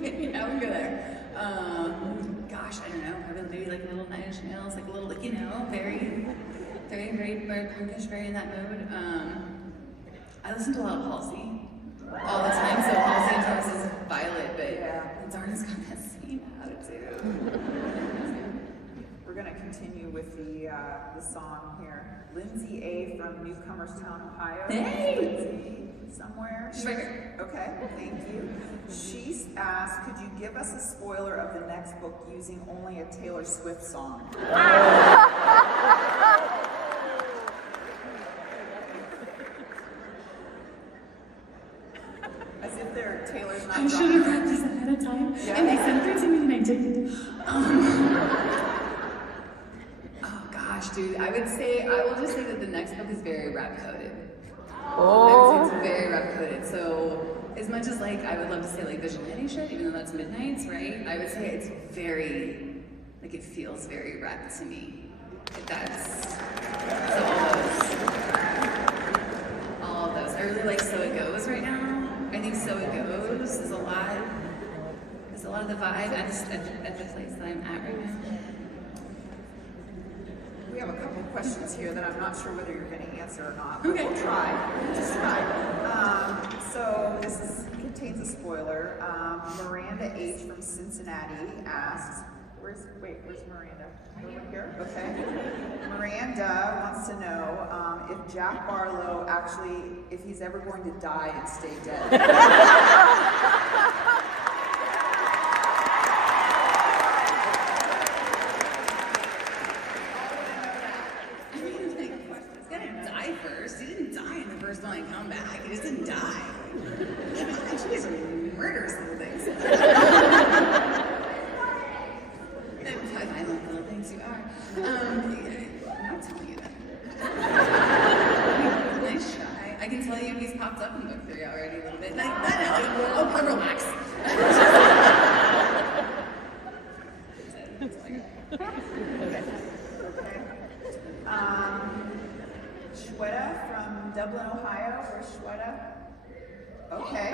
Yeah, we go there. Gosh, I don't know. Probably maybe a little 9 Inch Nails, a little, very, very, very, very punkish, very in that mood. I listen to a lot of Halsey all the time, so Halsey and Taurus is Violet, but Darna's got that same attitude. We're going to continue with the song here. Lindsay A. from Newcomerstown, Ohio. Hey! Lindsay somewhere. She's right here. Okay, thank you. She's asked, could you give us a spoiler of the next book using only a Taylor Swift song? As if Taylor's not I should have read this ahead of time, and they sent it to me and I didn't. Oh gosh, dude, I will just say that the next book is very rap-coded. Oh. I would say it's very rap-coded, so as much as I would love to say Vigilante shit, even though that's Midnight's, right? I would say it's very, it feels very rap to me. So all of those. I really like So It Goes right now. I think So It Goes is a lot of the vibe at the place that I'm at right now. We have a couple of questions here that I'm not sure whether you're going to answer or not, but Okay. we'll try. Just try. So this contains a spoiler. Miranda H. from Cincinnati asks, where's Miranda? Over here? Okay. Miranda wants to know if Jack Barlowe if he's ever going to die and stay dead. die first. He didn't die in the first one I come back. He just didn't die. You guys are murderous little things. Violent little things you are. I'm not telling you that. Nice try. I can tell you he's popped up in book 3 already a little bit. Oh, relax. Okay. Shweta from Dublin, Ohio. Where's Shweta? Okay.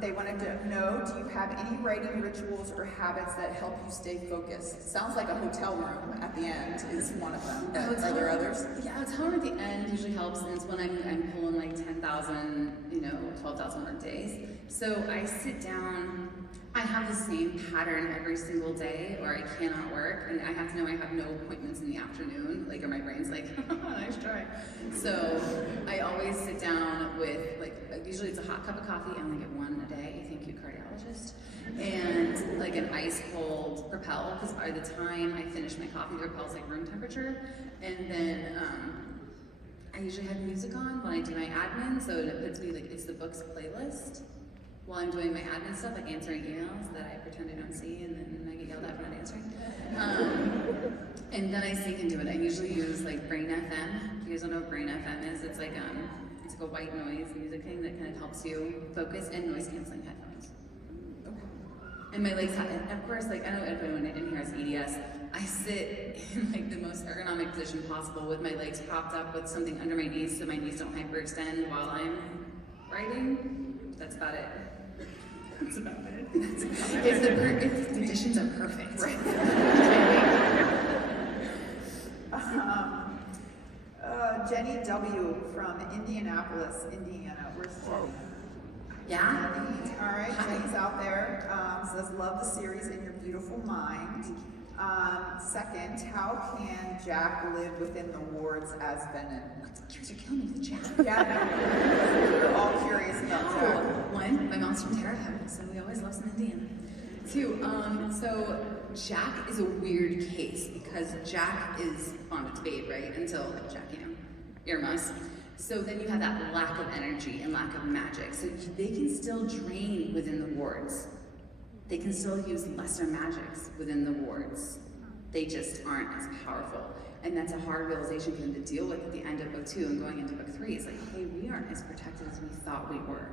They wanted to know, do you have any writing rituals or habits that help you stay focused? Sounds like a hotel room at the end is one of them. But are there others? Yeah, a hotel room at the end usually helps, and it's when I'm pulling like 10,000, 12,000 work days. So I sit down. I have the same pattern every single day, or I cannot work, and I have to know I have no appointments in the afternoon, or my brain's like, nice try. So I always sit down with, usually it's a hot cup of coffee, I only get one a day, thank you, cardiologist, and an ice cold Propel, because by the time I finish my coffee, the Propel's room temperature, and then I usually have music on when I do my admin, so it puts me, it's the books playlist. While I'm doing my admin stuff, answering emails that I pretend I don't see, and then I get yelled at for not answering. And then I sing into it. I usually use Brain FM. If you guys don't know what Brain FM is, it's like a white noise music thing that kind of helps you focus, and noise canceling headphones. And my legs have, and of course, I don't know if anyone in here has EDS. I sit in the most ergonomic position possible with my legs propped up with something under my knees so my knees don't hyperextend while I'm writing. That's about it. That's about it. If the conditions are perfect. Right. Jenny W. from Indianapolis, Indiana. Where's Jenny? Yeah. Jenny. All right, Jenny's out there. Says, love the series in your beautiful mind. Second, how can Jack live within the wards as Venom? You're killing me with Jack. Yeah, we're all curious about Jack. One, my mom's from Terre Haute, so we always love some Indiana. Two, so Jack is a weird case because Jack is bonded to Babe, right? Until Jack, Maas. So then you have that lack of energy and lack of magic. So they can still drain within the wards. They can still use lesser magics within the wards. They just aren't as powerful. And that's a hard realization for them to deal with at the end of book 2 and going into book 3. It's hey, we aren't as protected as we thought we were.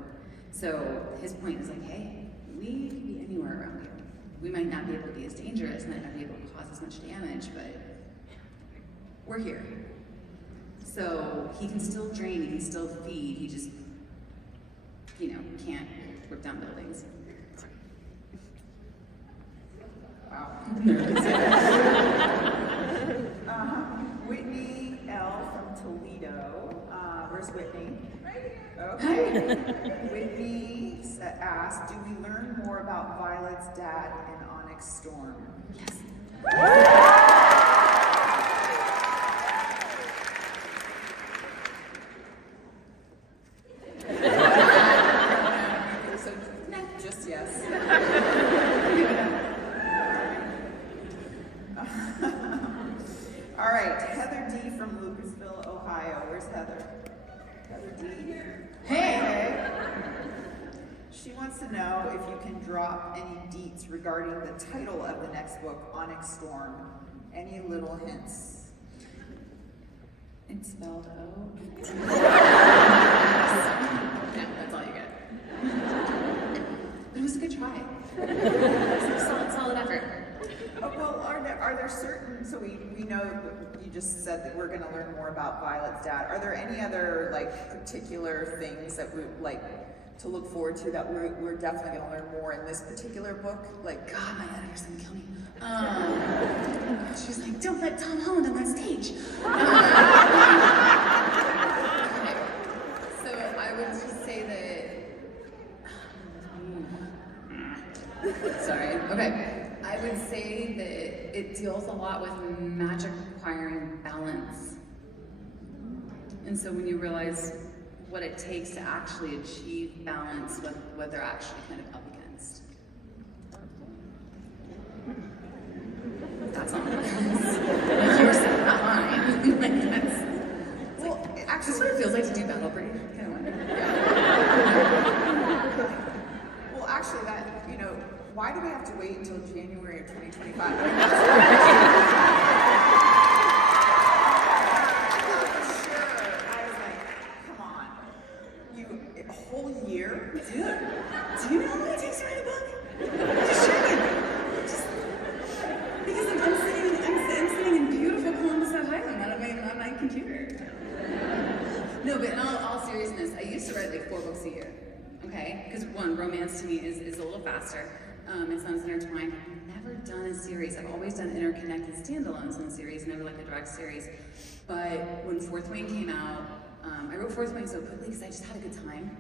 So his point is hey, we can be anywhere around here. We might not be able to be as dangerous, might not be able to cause as much damage, but we're here. So he can still drain, he can still feed, he just, can't rip down buildings. Wow. Whitney L. from Toledo. Where's Whitney? Right here. Okay. Whitney asked, do we learn more about Violet's dad in Onyx Storm? Yes. So, just yes. All right, Heather D. from Lucasville, Ohio. Where's Heather? Heather D. Hey! She wants to know if you can drop any deets regarding the title of the next book, Onyx Storm. Any little hints? It's spelled O. Yeah, that's all you get. But it was a good try. Solid effort. Oh, well, are there certain, so we know, you just said that we're going to learn more about Violet's dad. Are there any other, particular things that we, to look forward to that we're definitely going to learn more in this particular book? God, my editor's going to kill me. She's like, don't let Tom Holland on that stage. So I would just say that, sorry, okay. I would say that it deals a lot with magic requiring balance. And so when you realize what it takes to actually achieve balance with what they're actually kind of up against. That's all. Yours, not mine. Actually, what it feels like to do battle break. Kind of wonder. Well, actually, why do we have to wait until January of 2025? I was like, come on. A whole year? Dude, do you know how long it takes to write a book? Just share it. Because I'm sitting in beautiful Columbus, Ohio, on my computer. No, but in all seriousness, I used to write like 4 books a year. Okay? Because one, romance to me is a little faster. It's not as intertwined. I've never done a series. I've always done interconnected standalones in the series, never like a direct series. But when Fourth Wing came out, I wrote Fourth Wing so quickly because I just had a good time.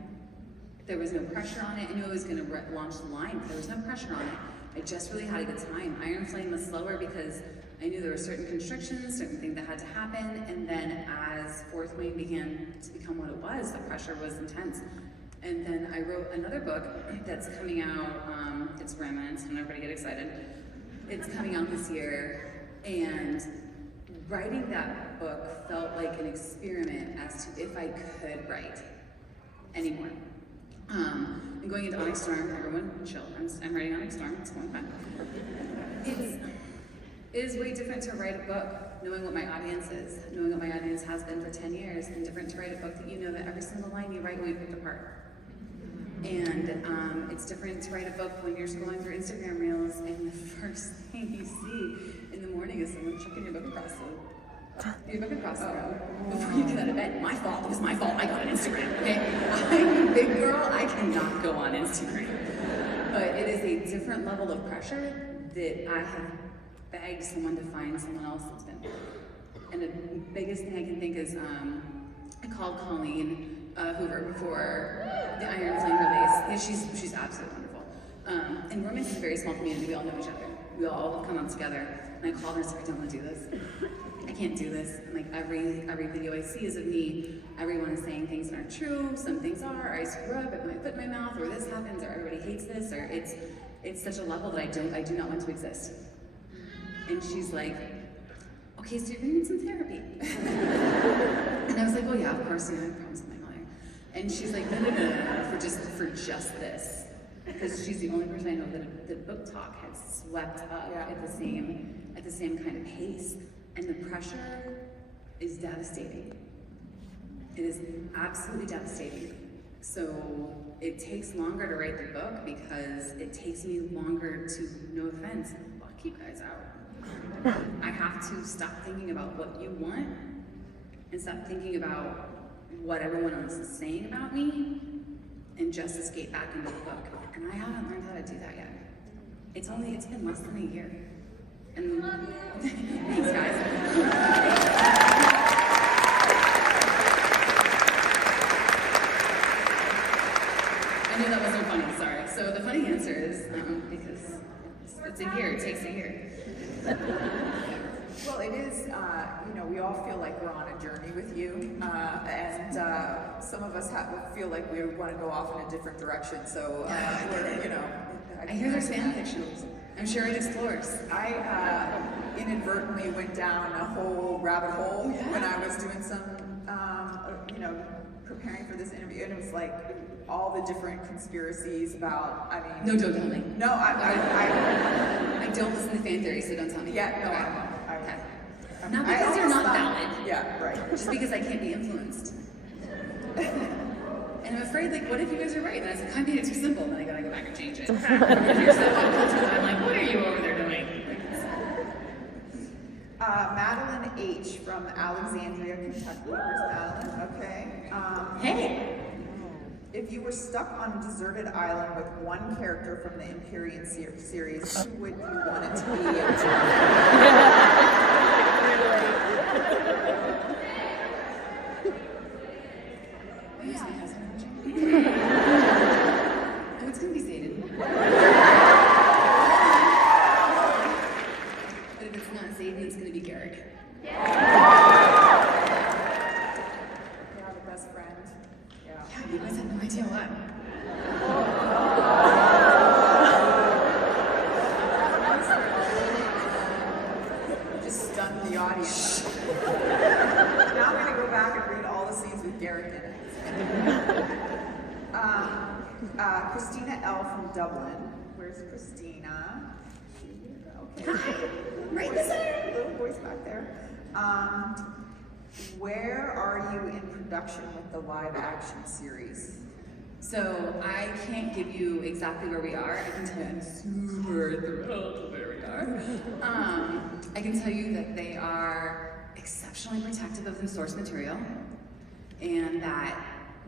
There was no pressure on it. I knew I was going to launch the line, but there was no pressure on it. I just really had a good time. Iron Flame was slower because I knew there were certain constrictions, certain things that had to happen, and then as Fourth Wing began to become what it was, the pressure was intense. And then I wrote another book that's coming out, it's Remnants, and everybody get excited. It's coming out this year, and writing that book felt like an experiment as to if I could write anymore. I'm going into Onyx Storm, everyone chill, I'm writing Onyx Storm, it's going fine. It is way different to write a book knowing what my audience is, knowing what my audience has been for 10 years, and different to write a book that you know that every single line you write will be picked apart. And it's different to write a book when you're scrolling through Instagram Reels and the first thing you see in the morning is someone chucking your book across the room before you get out of bed. My fault, it was my fault, I got on Instagram, okay? I'm a big girl, I cannot go on Instagram. But it is a different level of pressure that I have begged someone to find someone else that's been through. And the biggest thing I can think is, I called Colleen Hoover before the Iron Flame release. Yeah, she's absolutely wonderful. And romance is a very small community, we all know each other. We all come up together. And I called her and said, I don't want to do this. I can't do this. And like every video I see is of me. Everyone is saying things that aren't true. Some things are. Or I screw up, I put my foot in my mouth, or this happens, or everybody hates this, or it's such a level that I do not want to exist. And she's like, okay, so you're gonna need some therapy. And I was like, oh yeah, of course, I have problems with my mother. And she's like, no, for just this. Because she's the only person I know that book talk has swept up at the same kind of pace. And the pressure is devastating. It is absolutely devastating. So it takes longer to write the book because it takes me longer to, no offense, lock you guys out. I have to stop thinking about what you want and stop thinking about what everyone else is saying about me and just escape back into the book. And I haven't learned how to do that yet. It's been less than a year. And thanks guys. I knew that wasn't funny, sorry. So the funny answer is, because it's a year, it takes a year. Well, it is, we all feel like we're on a journey with you, and some of us feel like we want to go off in a different direction, so we're, I hear there's fan fiction. I'm sure it explores. I inadvertently went down a whole rabbit hole when I was doing some, preparing for this interview, and it was like all the different conspiracies about, No, don't tell me. No, I don't listen to fan theories, so don't tell me. Yeah, no, okay. Not because they're not valid. Yeah, right. Just because I can't be influenced. And I'm afraid, like, what if you guys are right? And I was like, I made it too simple, and then I gotta go back and change it. Or if you're so uncultured, I'm like, what are you over there doing? Madeline H. from Alexandria, Kentucky. Where's Madeline? Okay. Hey! If you were stuck on a deserted island with one character from the Empryean series, who would you want it to be? Oh, it's gonna be Xaden. But if it's not Xaden, it's gonna be Garrick. Yeah, the best friend. Yeah. Yeah, you guys have no idea why. Just stunned the audience. Now I'm gonna go back and read all the the scenes with Garrick in it. Christina L. from Dublin. Where's Christina? Okay. Right there. Little voice back there. Where are you in production with the live action series? So I can't give you exactly where we are. I can tell you I'm super thrilled where we are. I can tell you that they are exceptionally protective of the source material and that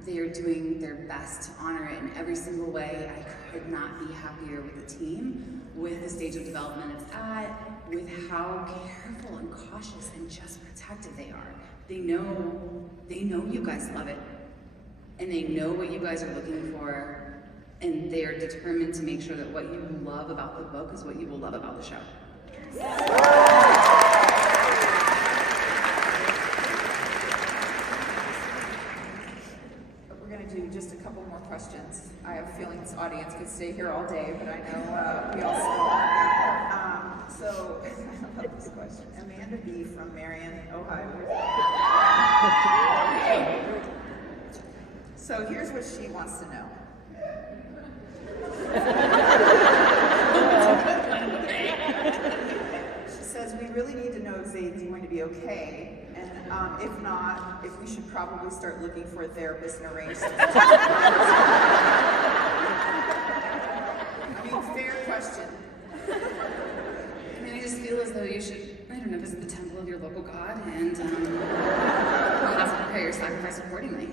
they are doing their best to honor it in every single way. I could not be happier with the team, with the stage of development it's at, with how careful and cautious and just protective they are. They know you guys love it, and they know what you guys are looking for, and they are determined to make sure that what you love about the book is what you will love about the show. We're going to do just a couple more questions. I have a feeling this audience could stay here all day, but I know we also are. So, I love this question. Amanda B. from Marion, Ohio. So here's what she wants to know. She says, we really need to know if Xaden's going to be okay, and if not, if we should probably start looking for a therapist and arrange something. I mean, fair question. I mean, I just feel as though you should, I don't know, visit the temple of your local god and you'll have to prepare your sacrifice accordingly.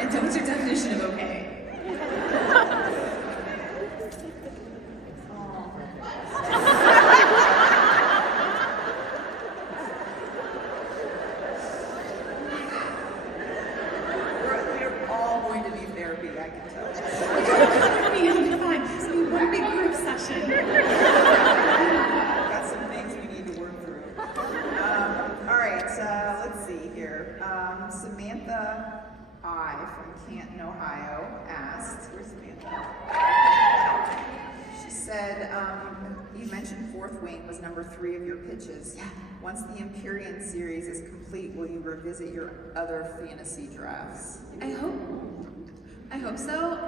And so what's your definition of okay? We're all going to need therapy, I can tell you. It'll be fine. It's gonna be one big group session. Got some things we need to work through. All right, let's see here. Samantha I from Canton, Ohio asked, where's Samantha? She said, you mentioned Fourth Wing was number 3 of your pitches. Yeah. Once the Empryean series is complete, will you revisit your other fantasy drafts? I hope so.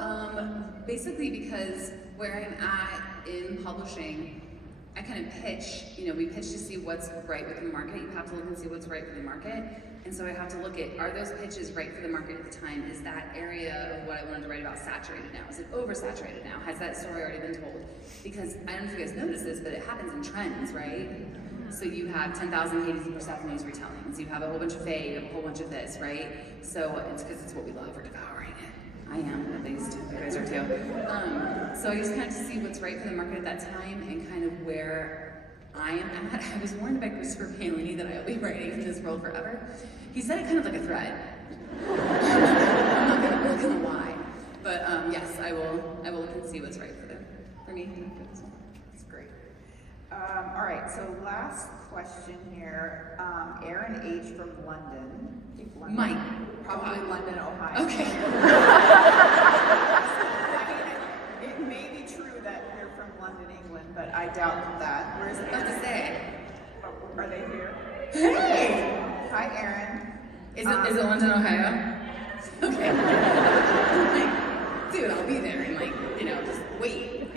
Basically because where I'm at in publishing, I kind of pitch, we pitch to see what's right with the market. You have to look and see what's right for the market. And so I have to look at, are those pitches right for the market at the time? Is that area of what I wanted to write about saturated now? Is it oversaturated now? Has that story already been told? Because I don't know if you guys notice this, but it happens in trends, right? So you have 10,000 Hades and Persephone's retellings. You have a whole bunch of Fae, you have a whole bunch of this, right? So it's because it's what we love, we're devouring it. I am, at least. You guys are too. So I just kind of see what's right for the market at that time and kind of where I am at. I was warned by Christopher Paolini that I'll be writing in this world forever. He said it kind of like a threat. I'm not gonna lie. But yes, I will look and see what's right for me. That's great. All right, so last question here. Aaron H. from London. I think London. Mike. Probably London, Ohio. Okay. I mean, it may be true that you're from London, England, but I doubt that. Where's I have to say. Are they here? Hey! Hi, Aaron. Is it London, Ohio? Okay. Like, dude, I'll be there and just wait.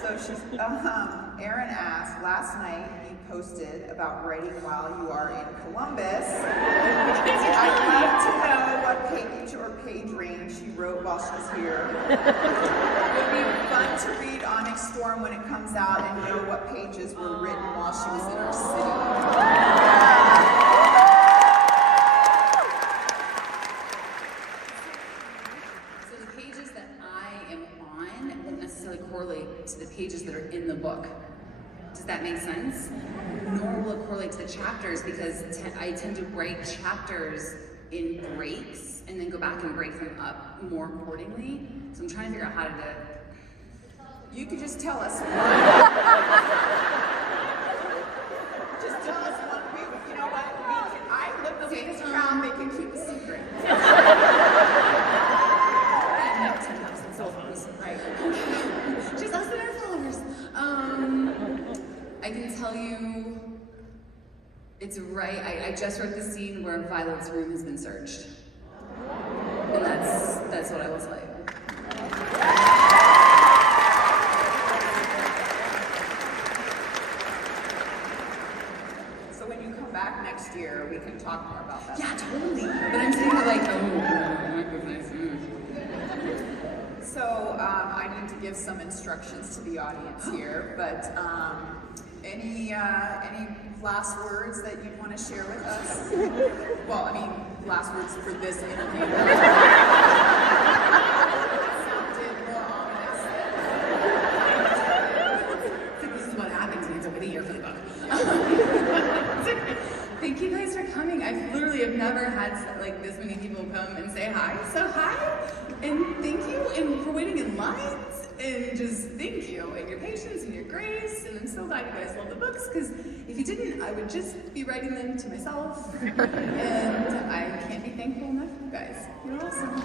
So she's, Aaron asked, last night you posted about writing while you are in Columbus. I'd love to know what page or page range she wrote while she's here. It would be fun to read Onyx Storm when it comes out and know what pages were written while she was in our city. Correlate to the pages that are in the book. Does that make sense? Nor will it correlate to the chapters because I tend to write chapters in breaks and then go back and break them up more accordingly. So I'm trying to figure out how to do it. You could just tell us. Just tell us one. You know what? I look at this crown, they can keep a secret. Right. She's less than our followers. I can tell you It's right. I just wrote the scene where Violet's room has been searched, and that's what I was like. So when you come back next year, we can talk more about that. Yeah, totally. But I'm saying like, oh my goodness. So I need to give some instructions to the audience here, but any last words that you'd want to share with us? Well, I mean, last words for this interview. That sounded more ominous. This is what happens when it's over the year for the book. Thank you guys for coming. I literally have never had like this many people come and say hi. So hi, and thank you, and for waiting in lines, and just thank you, and your patience and your grace, and I'm so glad you guys love the books, because if you didn't, I would just be writing them to myself, and I can't be thankful enough for you guys. You're awesome.